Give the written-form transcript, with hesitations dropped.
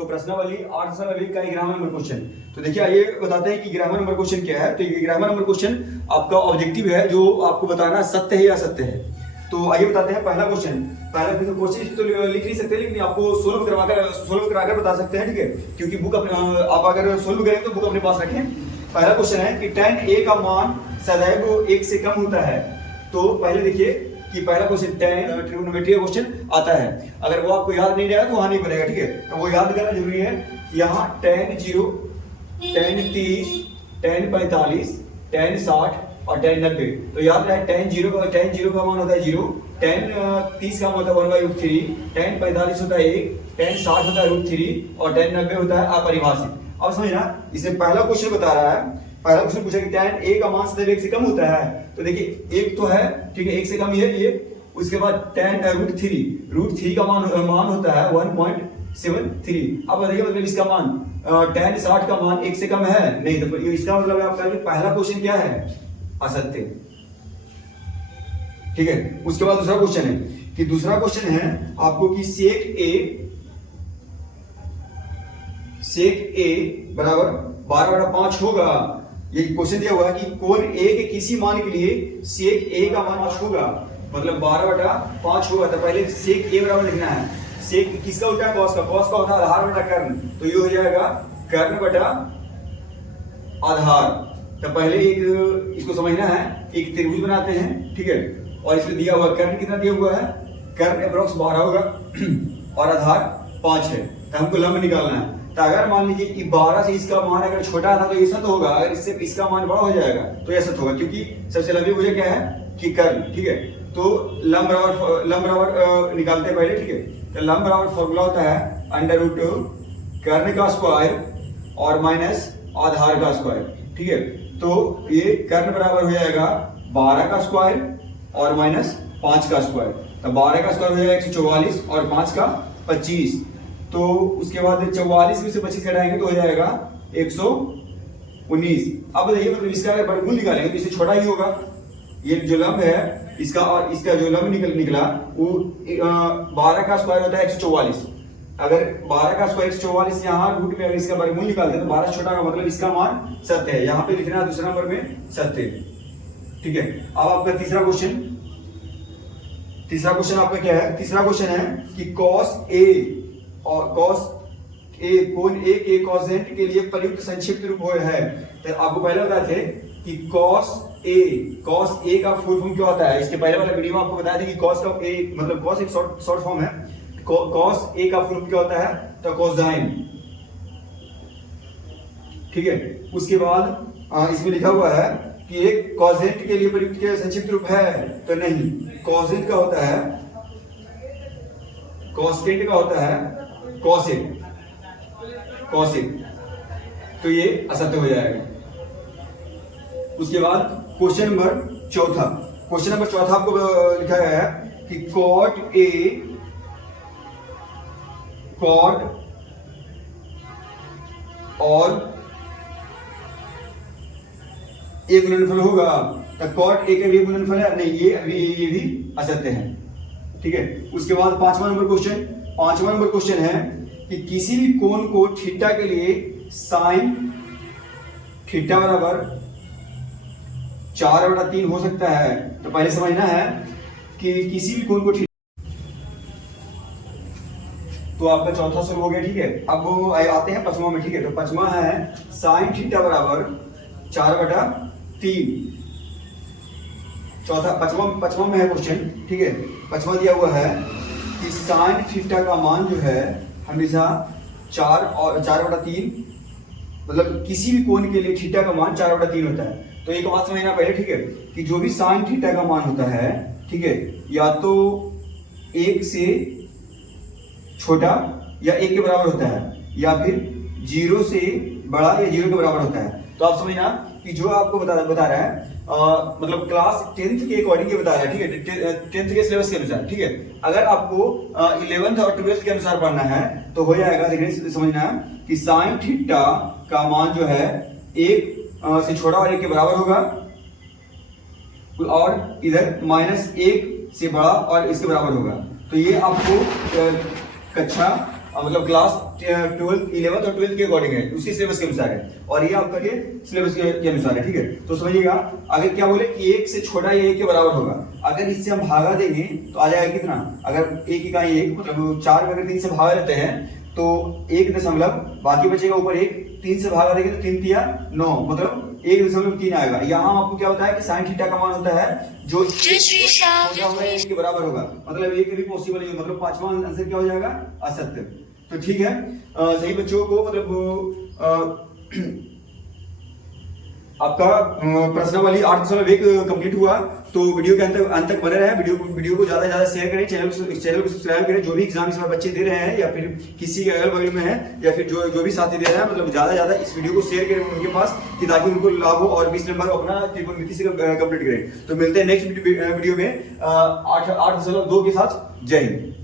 तो प्रश्नावली 8 का 11वां नंबर क्वेश्चन। तो देखिए आइए बताते हैं कि 11वां नंबर क्वेश्चन क्या है। तो ये 11वां नंबर क्वेश्चन आपका ऑब्जेक्टिव है जो आपको बताना सत्य है या असत्य है। तो आइए बताते हैं पहला क्वेश्चन। पहला क्वेश्चन तो लिख नहीं सकते, लेकिन आपको सोल्व कराकर बता सकते हैं, ठीक है, क्योंकि बुक आप अगर सोल्व करें तो बुक अपने पास रखें। पहला क्वेश्चन है कि tan a का मान सदैव 1 से कम होता है। तो पहले देखिए कि पहला क्वेश्चन tan ट्रिग्नोमेट्री का क्वेश्चन आता है। अगर वो आपको याद नहीं रहेगा तो वहां नहीं बनेगा, ठीक है, तो वो याद करना जरूरी है। यहाँ tan 0, tan 30, tan 45, tan 60 और tan 90। तो याद रहे tan 0 का मान होता है 0, tan 30 का मान होता है 1/3, tan 45 होता है 1, tan 60 होता है √3 और tan 90 होता है अपरिभाषित। अब समझना, इसे पहला क्वेश्चन बता रहा है। पहला क्वेश्चन पूछा कि tan a का मान सदैव 1 से कम होता है। तो देखिए 1 तो है, ठीक है, 1 से कम ये। उसके बाद tan √3 का मान होता है 1.73। अब बताइए मतलब इसका मान tan 60 का मान 1 से कम है नहीं, तो इसका मतलब आपका पहला क्वेश्चन क्या है, असत्य, ठीक है। उसके बाद दूसरा क्वेश्चन है कि दूसरा क्वेश्चन है आपको कि sec a बराबर 12/5 होगा। ये क्वेश्चन दिया हुआ है कि कोण a के किसी मान के लिए sec a का मान 5 होगा, मतलब 12/5 होगा। तो पहले sec a बराबर लिखना है। sec किसका होता है, cos का होता है आधार बटा कर्ण, तो ये हो जाएगा कर्ण बटा आधार। तो पहले एक इसको समझना है, एक त्रिभुज बनाते हैं, ठीक है, और इसमें दिया हुआ कर्ण कितना दिया हुआ है, कर्ण अप्रोक्स 12 होगा और आधार 5 है। तो हमको लंब निकालना है। तो अगर मान लीजिए कि 12 से इसका मान अगर छोटा था तो ये सत होगा, अगर इससे इसका मान बड़ा हो जाएगा तो ये सत होगा, क्योंकि सबसे लंबी भुजा क्या है कि कर्ण, ठीक है। तो लंब बराबर निकालते हैं पहले, ठीक है। तो लंब बराबर फॉर्मूला होता है √ कर्ण का स्क्वायर और माइनस आधार का स्क्वायर, ठीक है। तो ये कर्ण बराबर हो जाएगा 12 का स्क्वायर और माइनस 5 का स्क्वायर। तो 12 का स्क्वायर हो जाएगा 144 और 5 का 25। तो उसके बाद 44 में से 25 घटाएंगे तो हो जाएगा 119। अब देखिए मतलब इसका अगर वर्गमूल निकालेंगे तो इससे छोटा ही होगा। ये जो लंब है इसका और इसका जो लंब निकला वो 12 का स्क्वायर होता है 144। अगर 12 का स्क्वायर 144 यहाँ रूट में अगर इसका वर्गमूल निकालते हैं तो 12 छोटा का मतलब इसका मान सत्य है। यहाँ पे लिखना है दूसरा नंबर में सत्य, ठीक है। अब आपका तीसरा क्वेश्चन आपका क्या है। तीसरा क्वेश्चन है कि cos a कोण a के कॉसेंट के लिए प्रयुक्त संक्षिप्त रूप है। तो आपको पहले बताए थे कि cos a का फुल फॉर्म क्या होता है। इसके पहले वाला वीडियो में आपको बताया था कि cos का a मतलब cos एक शॉर्ट फॉर्म है। cos a का फुल फॉर्म क्या होता है, तो कोसाइन, ठीक है। उसके बाद इसमें लिखा हुआ है कि एक कॉसेंट के लिए प्रयुक्त संक्षिप्त रूप है, तो नहीं, कॉसेंट का होता है कॉसेंट का होता है कॉसेट, तो ये असत्य हो जाएगा। उसके बाद क्वेश्चन नंबर चौथा आपको लिखा गया है कि cot और एक गुणनफल होगा। तो cot a का भी गुणनफल है, नहीं, ये भी असत्य है, ठीक है। उसके बाद पांचवा नंबर क्वेश्चन है कि किसी भी कोण को थीटा के लिए साइन थीटा बराबर 4/3 हो सकता है। तो पहले समझना है कि किसी भी कोण को तो आपका चौथा शुरू हो गया, ठीक है। अब आते हैं पांचवा में, ठीक है। तो पांचवा है साइन थीटा बराबर 4/3। चौथा पांचवा में है क्वेश्चन, ठीक है। पांचवा दिया हुआ है कि साइन थीटा का मान जो है हमेशा 4/3, मतलब किसी भी कोण के लिए थीटा का मान 4/3 होता है। तो एक बात समझना पहले, ठीक है, कि जो भी साइन थीटा का मान होता है, ठीक है, या तो 1 से छोटा या 1 के बराबर होता है, या फिर 0 से बड़ा या 0 के बराबर होता है। तो आप समझना कि जो आपको बता रहा है मतलब क्लास 10th के अकॉर्डिंग ये बता रहा है, ठीक है, 10th के सिलेबस के अनुसार, ठीक है। अगर आपको 11th और 12th के अनुसार पढ़ना है तो हो जाएगा, देखिए समझना कि साइन थीटा का मान जो है 1 से छोटा और 1 के बराबर होगा, और इधर -1 से बड़ा और इसके बराबर होगा। तो ये आपको कक्षा मतलब क्लास 12th 11th और 12th के अकॉर्डिंग है, उसी सिलेबस के अनुसार है, और ये आपका ये सिलेबस के अनुसार है, ठीक है। तो समझिएगा, अगर क्या बोले कि 1 से छोटा या 1 के बराबर होगा, अगर इससे हम भागा देंगे तो आ जाएगा कितना, अगर 1 इकाई 1 मतलब 4 में अगर 3 से भागा लेते हैं तो 1 दशमलव, बाकी बचेगा ऊपर 1, 3 से भागा देंगे तो 3 तिया 9 मतलब 1.3 आएगा। यहाँ आपको क्या होता है कि साइन थीटा का मान होता है जो 1 के बराबर होगा, मतलब ये कभी पॉसिबल नहीं है, मतलब पांचवा आंसर क्या हो जाएगा, असत्य। तो ठीक है, सही बच्चों को मतलब आपका प्रश्नावली 8.1 कंप्लीट हुआ। तो वीडियो के अंत तक बने रहे, वीडियो को ज्यादा से ज्यादा शेयर करें, चैनल को सब्सक्राइब करें। जो भी एग्जाम इस बार बच्चे दे रहे हैं या फिर किसी के अगल बगल में है या फिर जो भी साथी दे रहा है, मतलब ज्यादा से ज्यादा इस वीडियो को शेयर करें उनके पास, कि ताकि उनको लाभ हो और 20 नंबर अपना त्रिकोणमिति से कंप्लीट करें। तो मिलते हैं नेक्स्ट वीडियो में 8.2 के साथ। जय हिंद।